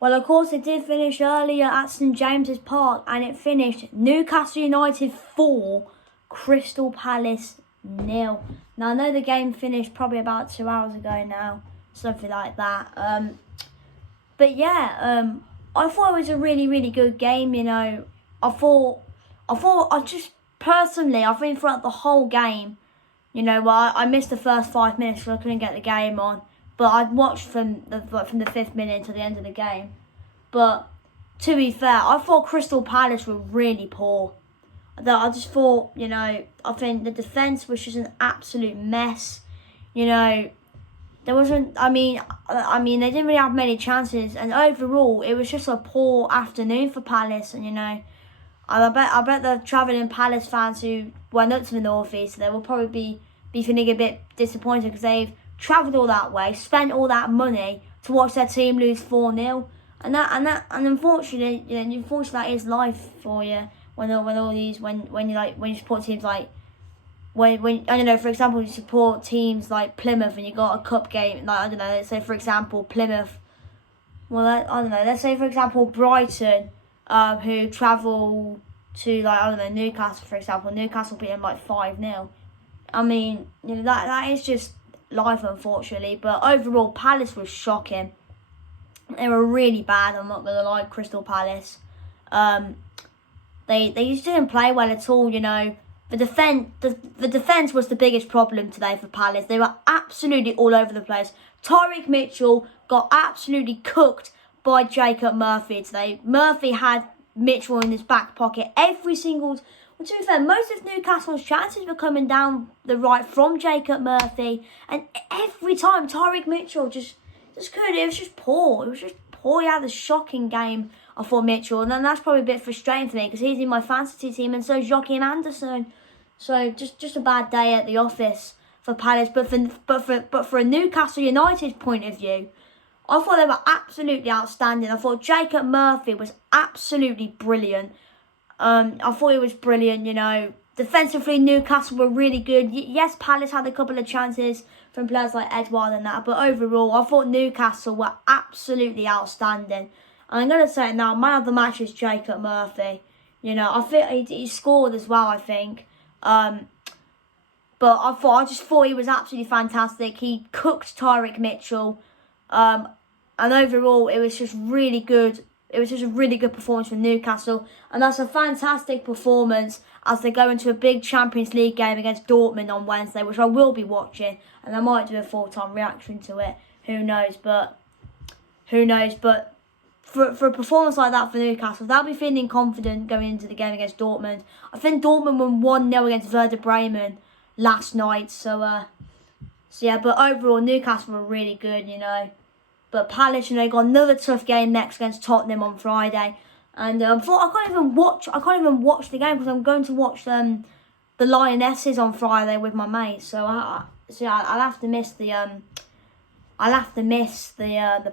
Well, of course, it did finish earlier at St James's Park, and it finished Newcastle United 4, Crystal Palace 0. Now, I know the game finished probably about 2 hours ago now, something like that. But yeah, I thought it was a really, really good game. You know, I think throughout the whole game, you know, well, I missed the first 5 minutes, so I couldn't get the game on. But I'd watched from the 5th minute to the end of the game. But to be fair, I thought Crystal Palace were really poor. I just thought, you know, I think the defence was just an absolute mess. You know, there wasn't. I mean, they didn't really have many chances, and overall, it was just a poor afternoon for Palace. And you know, I bet the travelling Palace fans who went up to the North East, they will probably be feeling a bit disappointed because they've travelled all that way, spent all that money to watch their team lose 4-0, and unfortunately, you know, unfortunately that is life for you when you support teams like when I don't know, for example, you support teams like Plymouth and you got a cup game, like I don't know, let's say for example Plymouth. Well, I don't know, let's say for example Brighton, who travel to like I don't know Newcastle for example. Newcastle beat them like 5-0. I mean, you know that is just life, unfortunately. But overall, Palace was shocking. They were really bad. I'm not gonna lie, Crystal Palace. They just didn't play well at all. You know, the defense was the biggest problem today for Palace. They were absolutely all over the place. Tyrick Mitchell got absolutely cooked by Jacob Murphy today. Murphy had Mitchell in his back pocket every single. Well, to be fair, most of Newcastle's chances were coming down the right from Jacob Murphy, and every time Tyrick Mitchell just couldn't. It was just poor. It was just poor. He had a shocking game, I thought, Mitchell, and then that's probably a bit frustrating for me because he's in my fantasy team, and so is Joachim Anderson. So just a bad day at the office for Palace. But for a Newcastle United point of view, I thought they were absolutely outstanding. I thought Jacob Murphy was absolutely brilliant. I thought he was brilliant, you know. Defensively, Newcastle were really good. Yes, Palace had a couple of chances from players like Edouard and that. But overall, I thought Newcastle were absolutely outstanding. And I'm going to say it now, man of the match is Jacob Murphy. You know, I think he scored as well, I think. But I just thought he was absolutely fantastic. He cooked Tyrick Mitchell. And overall, it was just really good. It was just a really good performance from Newcastle. And that's a fantastic performance as they go into a big Champions League game against Dortmund on Wednesday, which I will be watching. And I might do a full-time reaction to it. Who knows? But for a performance like that for Newcastle, they'll be feeling confident going into the game against Dortmund. I think Dortmund won 1-0 against Werder Bremen last night. So yeah, but overall, Newcastle were really good, you know. But Palace, you know, got another tough game next against Tottenham on Friday, and I can't even watch the game because I'm going to watch the Lionesses on Friday with my mates. So I'll have to miss the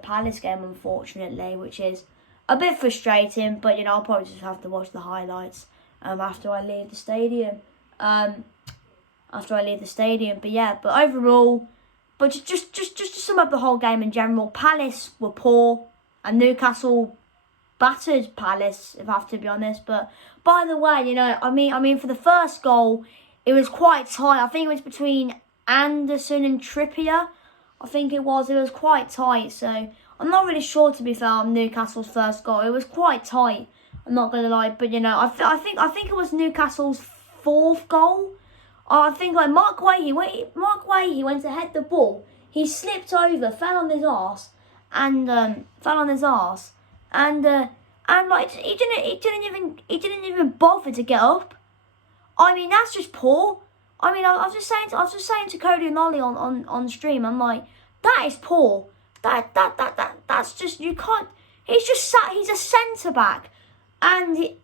Palace game, unfortunately, which is a bit frustrating. But you know, I'll probably just have to watch the highlights after I leave the stadium. But yeah, but overall. But just to sum up the whole game in general, Palace were poor and Newcastle battered Palace, if I have to be honest. But by the way, you know, I mean for the first goal, it was quite tight. I think it was between Anderson and Trippier. I think it was quite tight. So I'm not really sure, to be fair, on Newcastle's first goal. It was quite tight. I'm not gonna lie, but you know, I think it was Newcastle's fourth goal. I think like Mark Guehi went to head the ball. He slipped over, fell on his arse, and like he didn't even bother to get up. I mean, that's just poor. I mean, I was just saying to Cody and Ollie on stream. I'm like, that is poor. That's just, you can't. He's just sat. He's a centre back, and he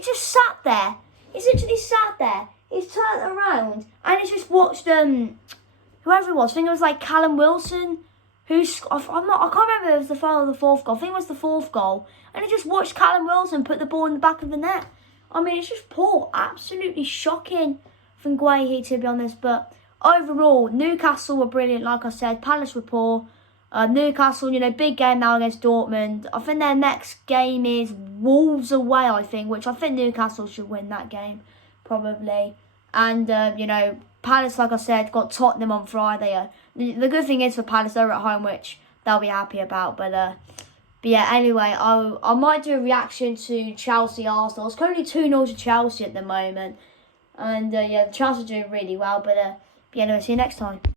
just sat there. He's literally sat there. He's turned around and he's just watched whoever it was. I think it was like Callum Wilson, I can't remember if it was the third or the fourth goal. I think it was the fourth goal, and he just watched Callum Wilson put the ball in the back of the net. I mean, it's just poor, absolutely shocking from Guehi, to be honest. But overall, Newcastle were brilliant, like I said. Palace were poor. Newcastle, big game now against Dortmund. I think their next game is Wolves away, I think, which I think Newcastle should win that game, probably. And, Palace, like I said, got Tottenham on Friday. The good thing is for Palace, they're at home, which they'll be happy about. But yeah, anyway, I might do a reaction to Chelsea-Arsenal. It's currently 2-0 to Chelsea at the moment. And, yeah, Chelsea are doing really well. But, yeah, anyway, see you next time.